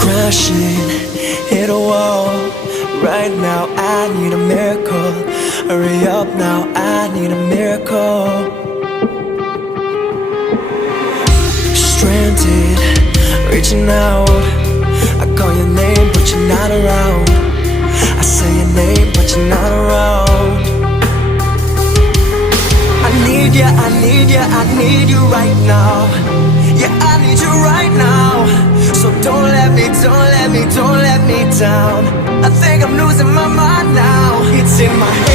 Crashing, hit a wall. Right now I need a miracle. Hurry up now, I need a miracle. Stranded, reaching out. I call your name but you're not around. I say your name but you're not around. I need ya, I need ya, I need you right now. Yeah, I need you right now. So don't let me, don't let me, don't let me down. I think I'm losing my mind now. It's in my head.